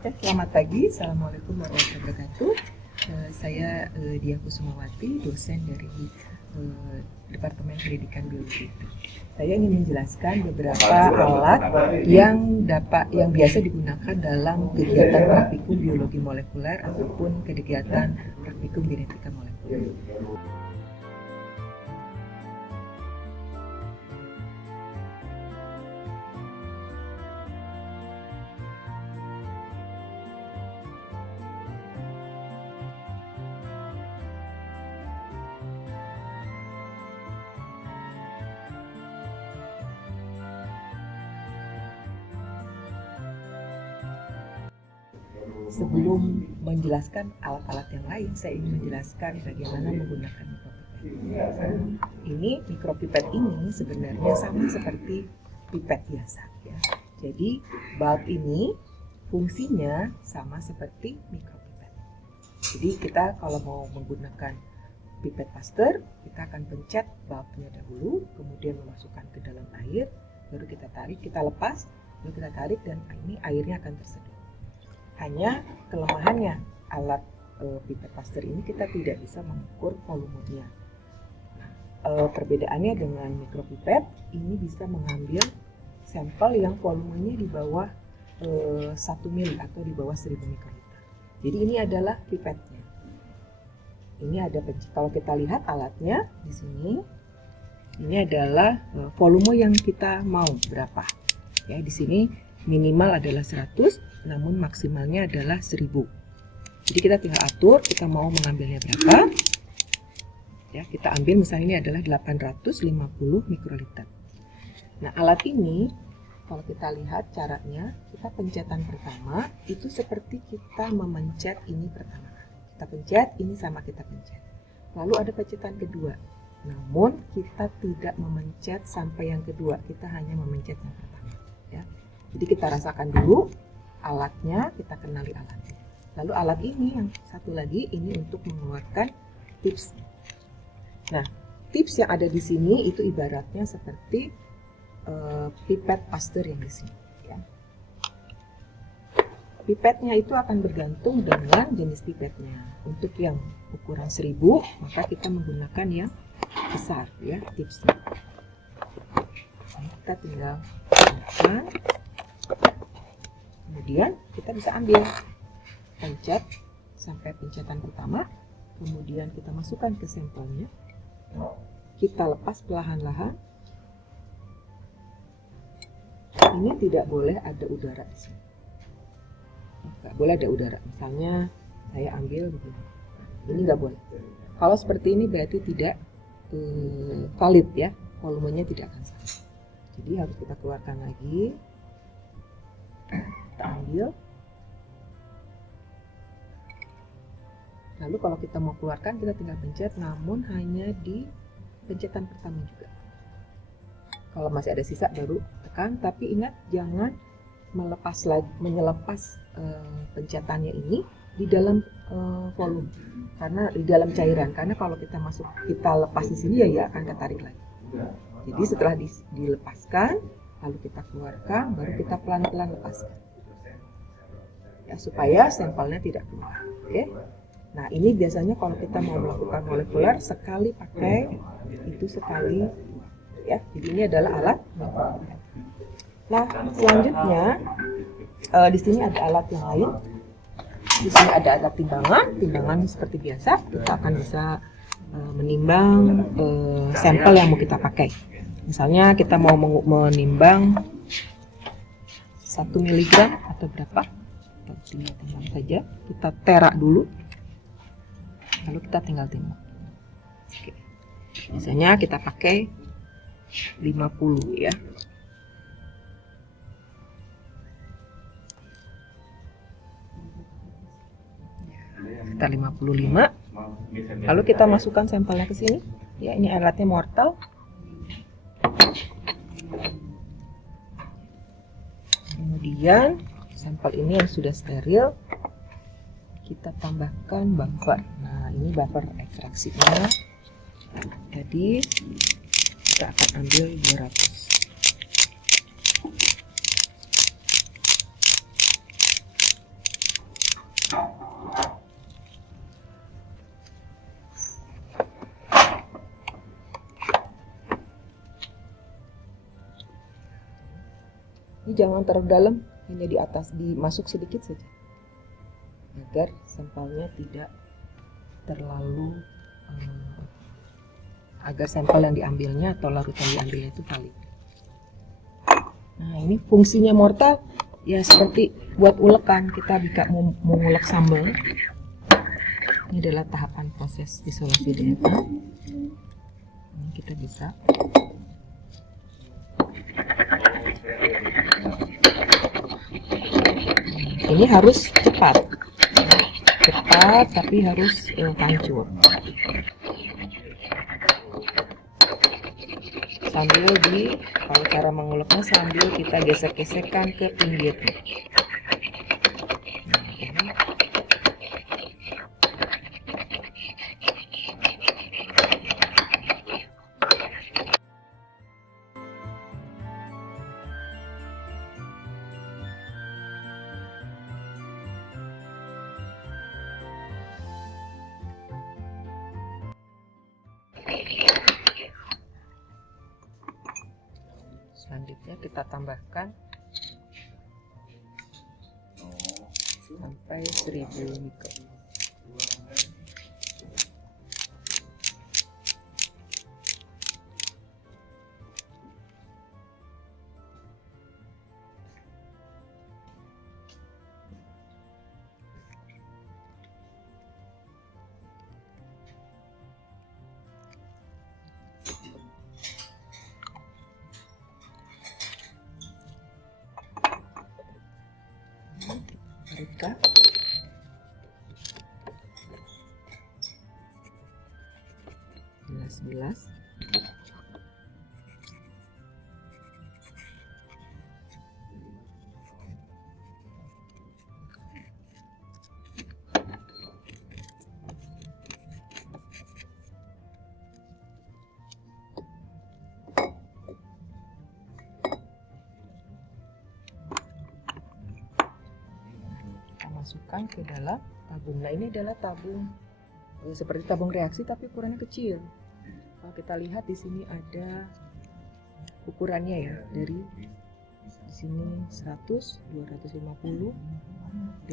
Selamat pagi, Assalamualaikum warahmatullahi wabarakatuh. Saya Diah Kusumawati, dosen dari Departemen Pendidikan Biologi. Saya ingin menjelaskan beberapa alat yang biasa digunakan dalam kegiatan praktikum biologi molekuler ataupun kegiatan praktikum genetika molekuler. Sebelum menjelaskan alat-alat yang lain, saya ingin menjelaskan bagaimana menggunakan mikropipet. Ini mikropipet ini sebenarnya sama seperti pipet biasa, ya. Jadi bulb ini fungsinya sama seperti mikropipet. Jadi kita kalau mau menggunakan pipet Pasteur, kita akan pencet bulbnya dahulu, kemudian memasukkan ke dalam air, baru kita tarik, kita lepas, baru kita tarik, dan ini airnya akan tersedot. Hanya kelemahannya alat pipet Pasteur ini kita tidak bisa mengukur volumenya. Perbedaannya dengan mikropipet, ini bisa mengambil sampel yang volumenya di bawah 1 mili atau di bawah 1000 mikroliter. Jadi ini adalah pipetnya. Ini ada kalau kita lihat alatnya di sini, ini adalah volume yang kita mau berapa. Ya, di sini minimal adalah 100, namun maksimalnya adalah 1000. Jadi kita tinggal atur kita mau mengambilnya berapa. Ya, kita ambil misalnya ini adalah 850 mikroliter. Nah, alat ini kalau kita lihat caranya, kita pencetan pertama itu seperti kita memencet ini pertama. Kita pencet, ini sama kita pencet. Lalu ada pencetan kedua. Namun kita tidak memencet sampai yang kedua, kita hanya memencet yang pertama, ya. Jadi kita rasakan dulu alatnya, kita kenali alatnya. Lalu alat ini yang satu lagi ini untuk mengeluarkan tips. Nah, tips yang ada di sini itu ibaratnya seperti pipet Pasteur yang di sini. Ya. Pipetnya itu akan bergantung dengan jenis pipetnya. Untuk yang ukuran 1000, maka kita menggunakan yang besar, ya, tipsnya. Nah, kita tinggal gunakan. Kemudian kita bisa ambil, pencet sampai pencetan pertama, kemudian kita masukkan ke sampelnya, kita lepas perlahan-lahan. Ini tidak boleh ada udara di sini, nggak boleh ada udara. Misalnya saya ambil begini, ini nggak boleh. Kalau seperti ini berarti tidak valid, ya, volumenya tidak akan sama. Jadi harus kita keluarkan lagi. Kita ambil, lalu kalau kita mau keluarkan kita tinggal pencet, namun hanya di pencetan pertama juga. Kalau masih ada sisa baru tekan, tapi ingat jangan menyelepas pencetannya ini di dalam volume, karena di dalam cairan, karena kalau kita lepas di sini ya akan ketarik lagi. Jadi setelah dilepaskan, lalu kita keluarkan, baru kita pelan-pelan lepaskan, ya, supaya sampelnya tidak keluar. Oke. Nah, ini biasanya kalau kita mau melakukan molekuler sekali pakai itu sekali, ya. Jadi ini adalah alat. Nah, selanjutnya di sini ada alat yang lain. Di sini ada alat timbangan seperti biasa. Kita akan bisa menimbang sampel yang mau kita pakai. Misalnya kita mau menimbang 1 mg atau berapa, kita timbang saja. Kita terak dulu, lalu kita tinggal timbang. Oke. Misalnya kita pakai 50, ya. Kita 55. Lalu kita masukkan sampelnya ke sini. Ya, ini alatnya mortal. Kemudian sampel ini yang sudah steril, kita tambahkan buffer. Nah, ini buffer ekstraksinya. Jadi kita akan ambil 200. Ini jangan terlalu dalam, hanya di atas, dimasuk sedikit saja agar sampelnya tidak terlalu agar sampel yang diambilnya atau larut yang diambilnya itu valid. Nah, ini fungsinya mortal ya seperti buat ulekan, kita bisa mengulek sambal. Ini adalah tahapan proses isolasi DNA. Ini kita bisa ini harus cepat tapi harus hancur. Sambil kalau cara menguleknya sambil kita gesek-gesekkan ke pinggirnya. Selanjutnya kita tambahkan sampai 1000 mikro. Kita bilas-bilas. Masukkan ke dalam tabung. Nah, ini adalah tabung seperti tabung reaksi tapi ukurannya kecil. Kalau kita lihat di sini ada ukurannya ya, dari di sini 100, 250, 500,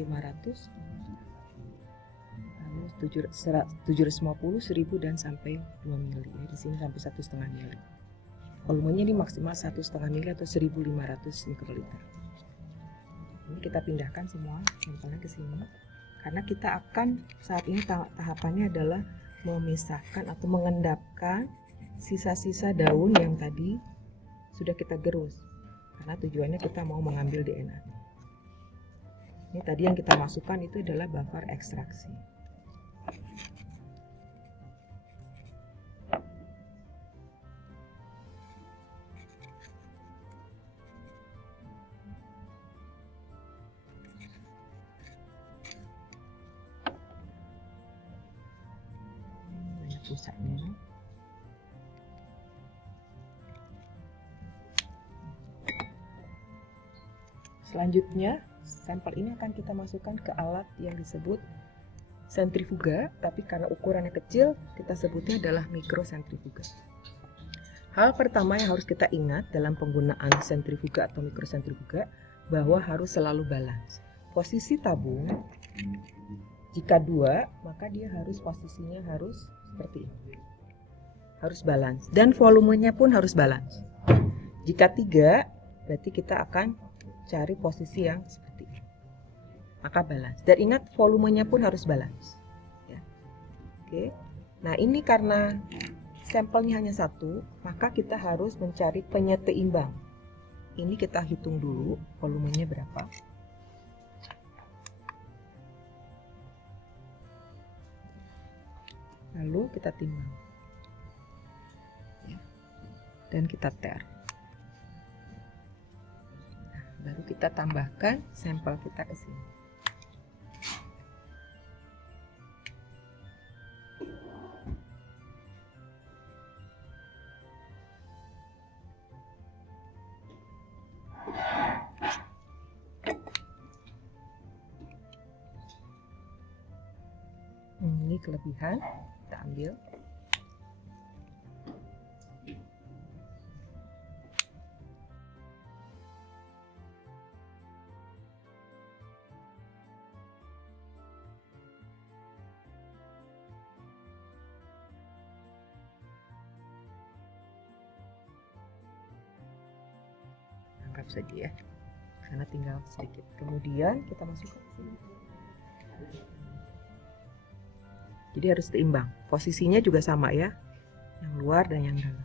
lalu 750, 1000 dan sampai 2 mili. Ya, di sini sampai 1,5 mili. Volumenya ini maksimal 1,5 mili atau 1500 mikroliter. Ini kita pindahkan semua sampelnya ke sini karena kita akan saat ini tahapannya adalah memisahkan atau mengendapkan sisa-sisa daun yang tadi sudah kita gerus, karena tujuannya kita mau mengambil DNA. Ini tadi yang kita masukkan itu adalah buffer ekstraksi. Pusatnya. Selanjutnya, sampel ini akan kita masukkan ke alat yang disebut sentrifuga, tapi karena ukurannya kecil, kita sebutnya adalah mikrosentrifuga. Hal pertama yang harus kita ingat dalam penggunaan sentrifuga atau mikrosentrifuga, bahwa harus selalu balance. Posisi tabung, jika 2, maka dia posisinya harus seperti ini, harus balance, dan volumenya pun harus balance. Jika 3, berarti kita akan cari posisi yang seperti ini, maka balance. Dan ingat, volumenya pun harus balance ya. Oke, nah ini karena sampelnya hanya 1, maka kita harus mencari penyeimbang. Ini kita hitung dulu volumenya berapa. Lalu kita timbang ya, dan kita tare. Nah, baru kita tambahkan sampel kita ke sini. ini kelebihan, kita ambil. Anggap saja ya, karena tinggal sedikit. Kemudian kita masukkan ke sini. Jadi harus seimbang. Posisinya juga sama ya, yang luar dan yang dalam.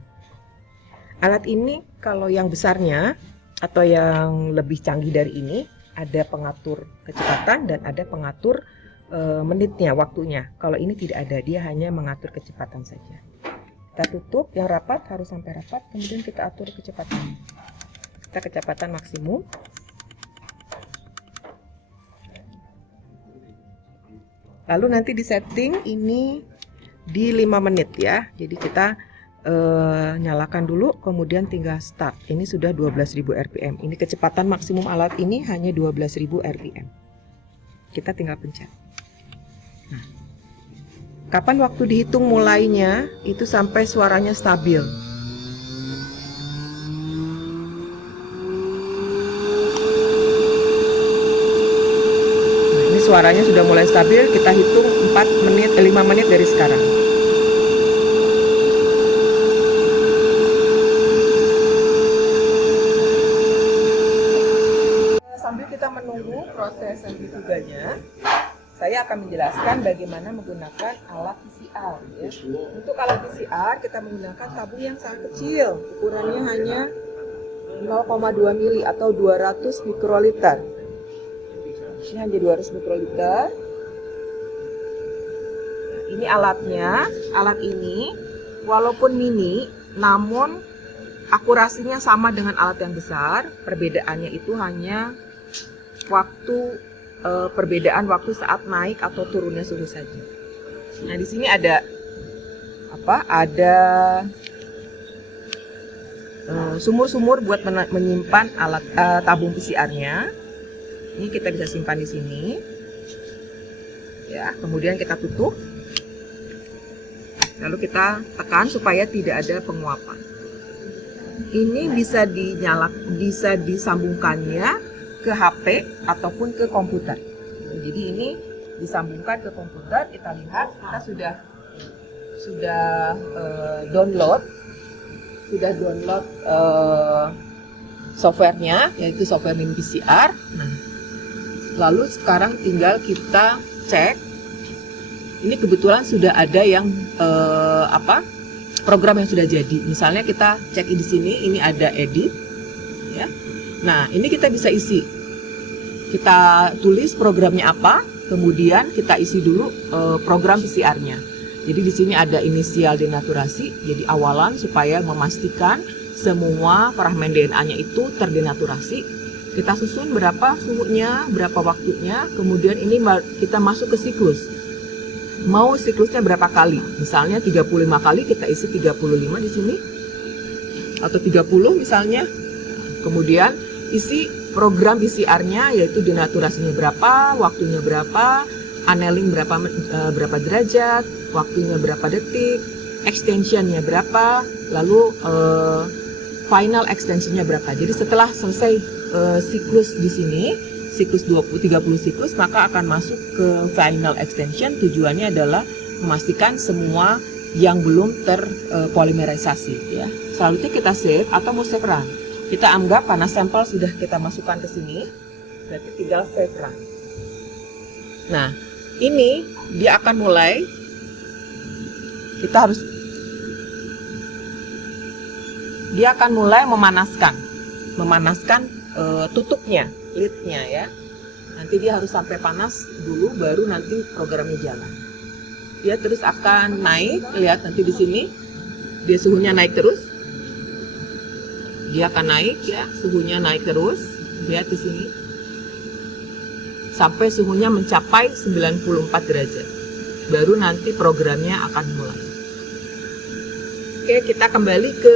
Alat ini kalau yang besarnya atau yang lebih canggih dari ini, ada pengatur kecepatan dan ada pengatur menitnya, waktunya. Kalau ini tidak ada, dia hanya mengatur kecepatan saja. Kita tutup, yang rapat harus sampai rapat, kemudian kita atur kecepatan. Kita kecepatan maksimum. Lalu nanti di setting ini di 5 menit ya. Jadi kita nyalakan dulu, kemudian tinggal start. Ini sudah 12.000 rpm. Ini kecepatan maksimum alat ini hanya 12.000 rpm. Kita tinggal pencet. Nah, kapan waktu dihitung mulainya? Itu sampai suaranya stabil. Suaranya sudah mulai stabil, kita hitung 5 menit dari sekarang. Sambil kita menunggu proses sentrifuganya, saya akan menjelaskan bagaimana menggunakan alat PCR. Ya. Untuk alat PCR kita menggunakan tabung yang sangat kecil, ukurannya hanya 0,2 mili atau 200 mikroliter. Ini hanya 200 mikroliter. Ini alatnya. Alat ini walaupun mini, namun akurasinya sama dengan alat yang besar. Perbedaannya itu hanya perbedaan waktu saat naik atau turunnya suhu saja. Nah, di sini ada apa? Ada sumur-sumur buat menyimpan alat tabung PCR-nya. Ini kita bisa simpan di sini, ya. Kemudian kita tutup, lalu kita tekan supaya tidak ada penguapan. Ini bisa bisa disambungkannya ke HP ataupun ke komputer. Jadi ini disambungkan ke komputer. Kita lihat, kita sudah download softwarenya, yaitu software Mini PCR. Nah, lalu sekarang tinggal kita cek. Ini kebetulan sudah ada yang program yang sudah jadi. Misalnya kita cek di sini, ini ada edit, ya. Nah, ini kita bisa isi. Kita tulis programnya apa, kemudian kita isi dulu program PCR-nya. Jadi di sini ada inisial denaturasi, jadi awalan supaya memastikan semua fragmen DNA-nya itu terdenaturasi. Kita susun berapa suhunya, berapa waktunya, kemudian ini kita masuk ke siklus. Mau siklusnya berapa kali? Misalnya 35 kali, kita isi 35 di sini. Atau 30 misalnya. Kemudian isi program PCR-nya, yaitu denaturasinya berapa, waktunya berapa, annealing berapa derajat, waktunya berapa detik, extensionnya berapa, lalu final extensionnya berapa. Jadi setelah selesai siklus di sini, siklus 20-30 siklus, maka akan masuk ke final extension. Tujuannya adalah memastikan semua yang belum terpolimerisasi, ya. Selanjutnya kita save atau mau save run. Kita anggap karena sampel sudah kita masukkan ke sini, berarti tinggal save run. Nah, ini dia akan mulai. Dia akan mulai memanaskan tutupnya, lidnya, ya. Nanti dia harus sampai panas dulu, baru nanti programnya jalan. Dia terus akan naik. Lihat nanti di sini, dia suhunya naik terus. Dia akan naik, ya, suhunya naik terus. Lihat di sini, sampai suhunya mencapai 94 derajat. Baru nanti programnya akan mulai. Oke, kita kembali ke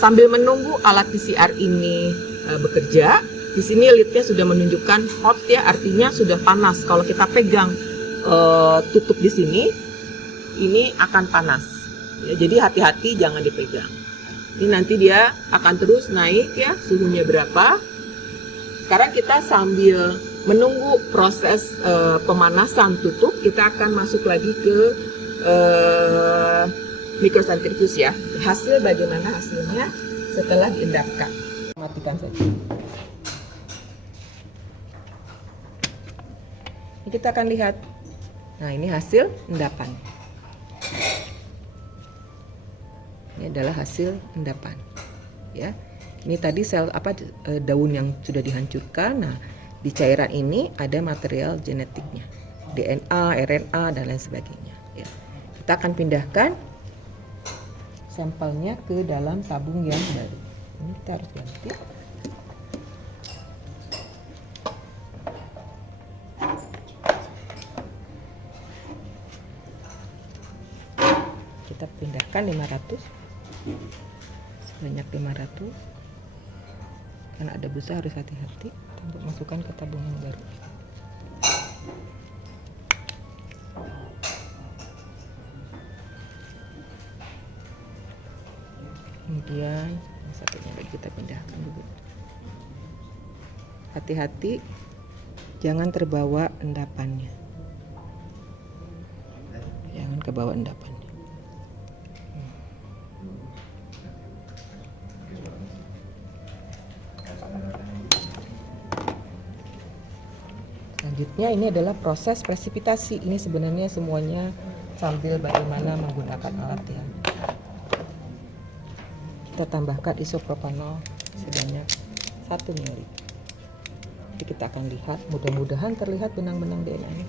sambil menunggu alat PCR ini bekerja. Di sini lidnya sudah menunjukkan hot, ya, artinya sudah panas. Kalau kita pegang tutup di sini, ini akan panas. Ya, jadi hati-hati jangan dipegang. Ini nanti dia akan terus naik ya, suhunya berapa. Sekarang kita sambil menunggu proses pemanasan tutup, kita akan masuk lagi ke mikrosentrifuge ya. Hasil bagaimana hasilnya setelah diendapkan. Matikan saja. Ini kita akan lihat. Nah, ini hasil endapan. Ini adalah hasil endapan. Ya. Ini tadi daun yang sudah dihancurkan. Nah, di cairan ini ada material genetiknya. DNA, RNA dan lain sebagainya, ya. Kita akan pindahkan sampelnya ke dalam tabung yang baru. Ini kita harus ganti. Kita pindahkan 500, sebanyak 500, karena ada busa harus hati-hati untuk masukkan ke tabung yang baru. Kemudian satunya lagi kita pindahkan dulu. Hati-hati jangan terbawa endapannya, jangan kebawa endapannya. Selanjutnya ini adalah proses presipitasi. Ini sebenarnya semuanya sambil bagaimana menggunakan alat ya. Kita tambahkan isopropanol sebanyak 1 ml. Jadi kita akan lihat, mudah-mudahan terlihat benang-benang DNA-nya.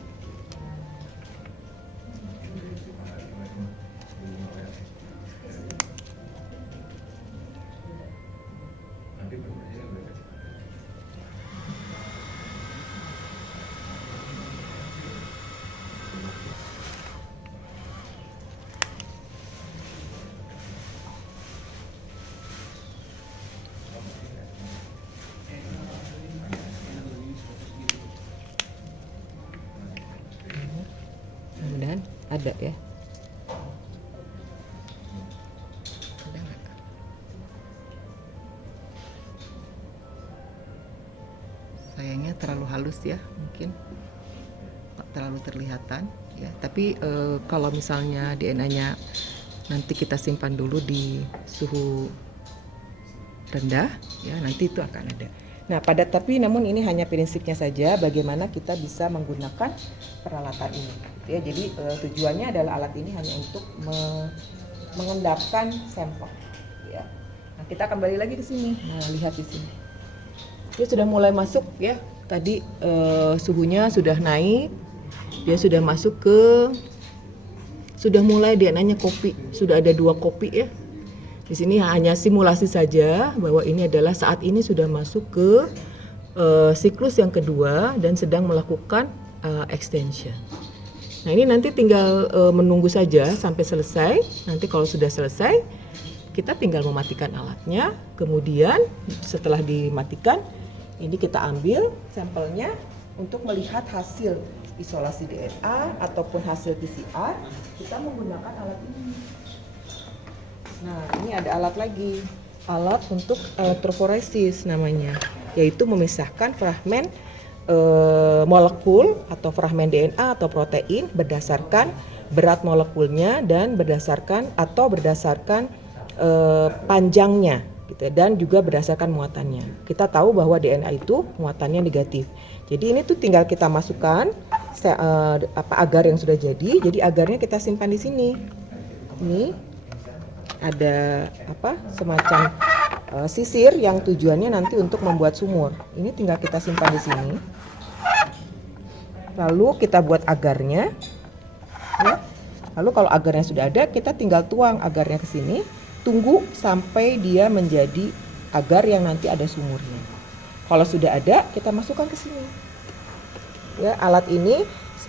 Mudah-mudahan ada ya. Ada nggak? Sayangnya terlalu halus ya, mungkin terlalu terlihatan ya. Tapi kalau misalnya DNA-nya nanti kita simpan dulu di suhu rendah ya, nanti itu akan ada. Nah, tapi namun ini hanya prinsipnya saja bagaimana kita bisa menggunakan peralatan ini. Ya, jadi tujuannya adalah alat ini hanya untuk mengendapkan sampel. Ya. Nah, kita kembali lagi di sini. Nah, lihat di sini. Dia sudah mulai masuk ya. Tadi suhunya sudah naik. Dia sudah masuk sudah mulai DNA-nya kopi. Sudah ada 2 kopi ya. Di sini hanya simulasi saja bahwa ini adalah saat ini sudah masuk ke siklus yang kedua dan sedang melakukan extension. Nah, ini nanti tinggal menunggu saja sampai selesai. Nanti kalau sudah selesai, kita tinggal mematikan alatnya. Kemudian setelah dimatikan, ini kita ambil sampelnya untuk melihat hasil isolasi DNA ataupun hasil PCR. Kita menggunakan alat ini. Nah, ini ada alat lagi, alat untuk elektroforesis namanya, yaitu memisahkan fragmen molekul atau fragmen DNA atau protein berdasarkan berat molekulnya dan berdasarkan panjangnya, gitu, dan juga berdasarkan muatannya. Kita tahu bahwa DNA itu muatannya negatif. Jadi ini tuh tinggal kita masukkan agar yang sudah jadi agarnya kita simpan di sini. Ini ada semacam sisir yang tujuannya nanti untuk membuat sumur. Ini tinggal kita simpan di sini. Lalu kita buat agarnya. Ya. Lalu kalau agarnya sudah ada, kita tinggal tuang agarnya ke sini. Tunggu sampai dia menjadi agar yang nanti ada sumurnya. Kalau sudah ada, kita masukkan ke sini. Ya, alat ini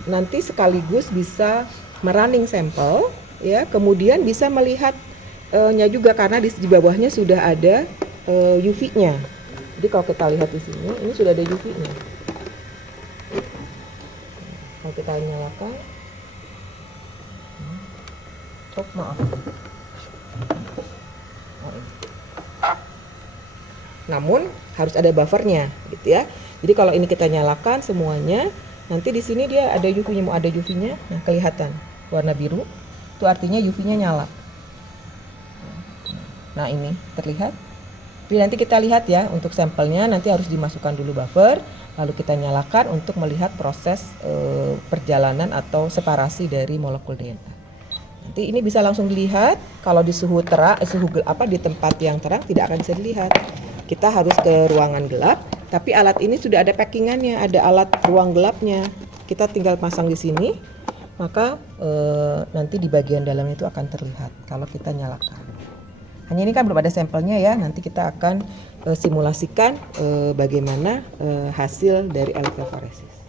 nanti sekaligus bisa merunning sampel, ya, kemudian bisa melihat nya juga karena di bawahnya sudah ada UV-nya. Jadi kalau kita lihat di sini, ini sudah ada UV-nya. Kalau kita nyalakan, Oh, maaf. Namun harus ada buffernya gitu ya. Jadi kalau ini kita nyalakan semuanya, nanti di sini dia ada UV-nya, mau ada UV-nya, nah kelihatan warna biru, itu artinya UV-nya nyala. Nah ini terlihat. Jadi nanti kita lihat ya untuk sampelnya, nanti harus dimasukkan dulu buffer, lalu kita nyalakan untuk melihat proses perjalanan atau separasi dari molekul DNA. Nanti ini bisa langsung dilihat. Kalau di suhu terang, di tempat yang terang tidak akan bisa dilihat. Kita harus ke ruangan gelap, tapi alat ini sudah ada packingannya, ada alat ruang gelapnya. Kita tinggal pasang di sini, maka nanti di bagian dalam itu akan terlihat kalau kita nyalakan. Hanya ini kan belum ada sampelnya ya, nanti kita akan simulasikan bagaimana hasil dari elektroforesis.